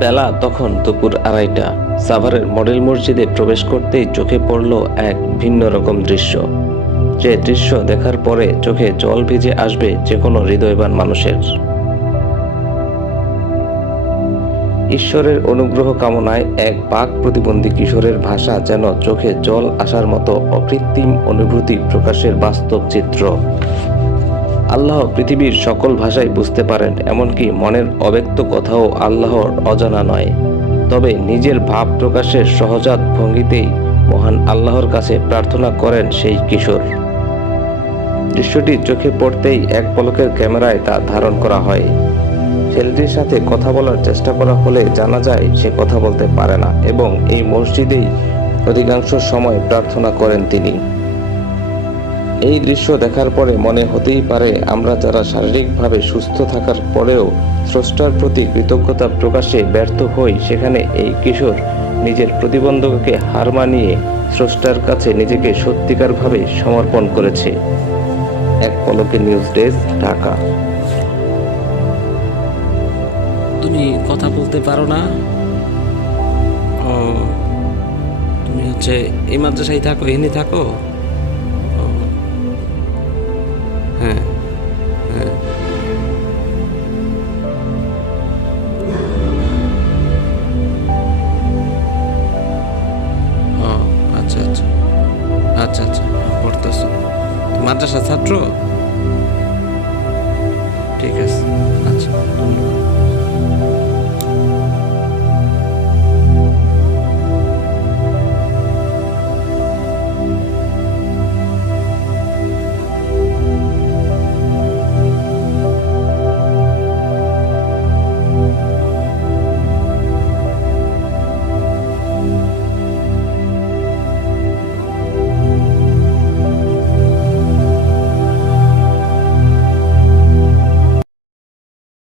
বেলা তখন দুপুর 2:30। সাভারের মডেল মসজিদে প্রবেশ করতেই চোখে পড়ল এক ভিন্ন রকম দৃশ্য, যে দৃশ্য দেখার পরে চোখে জল ভিজে আসবে যে কোনো হৃদয়বান মানুষের। ঈশ্বরের অনুগ্রহ কামনায় এক বাক প্রতিবন্ধী কিশোরের ভাষা যেন চোখে জল আসার মতো অকৃত্রিম অনুভূতি প্রকাশের বাস্তব চিত্র। আল্লাহ পৃথিবীর সকল ভাষাই বুঝতে পারেন, এমনকি মনের অব্যক্ত কথাও আল্লাহর অজানা নয়। তবে নিজের ভাব প্রকাশের সহজাত ভঙ্গিতেই মহান আল্লাহর কাছে প্রার্থনা করেন সেই কিশোর। দৃশ্যটি চোখে পড়তেই এক পলকের ক্যামেরায় তা ধারণ করা হয়। ছেলেটির সাথে কথা বলার চেষ্টা করা হলে জানা যায় সে কথা বলতে পারে না এবং এই মসজিদেই অধিকাংশ সময় প্রার্থনা করেন তিনি। এই দৃশ্য দেখার পরে মনে হতেই পারে, আমরা যারা শারীরিকভাবে সুস্থ থাকার পরেও স্রষ্টার প্রতি কৃতজ্ঞতা প্রকাশে ব্যর্থ হই, সেখানে এই কিশোর নিজের প্রতিবন্ধককে হার মানিয়ে স্রষ্টার কাছে নিজেকে সত্যিকারভাবে সমর্পণ করেছে। এক পলকে নিউজ ডেস্ক, ঢাকা। তুমি কথা বলতে পারো না? ও, তুমি এই মাদ্রাসায় থাকো, এখানে থাকো?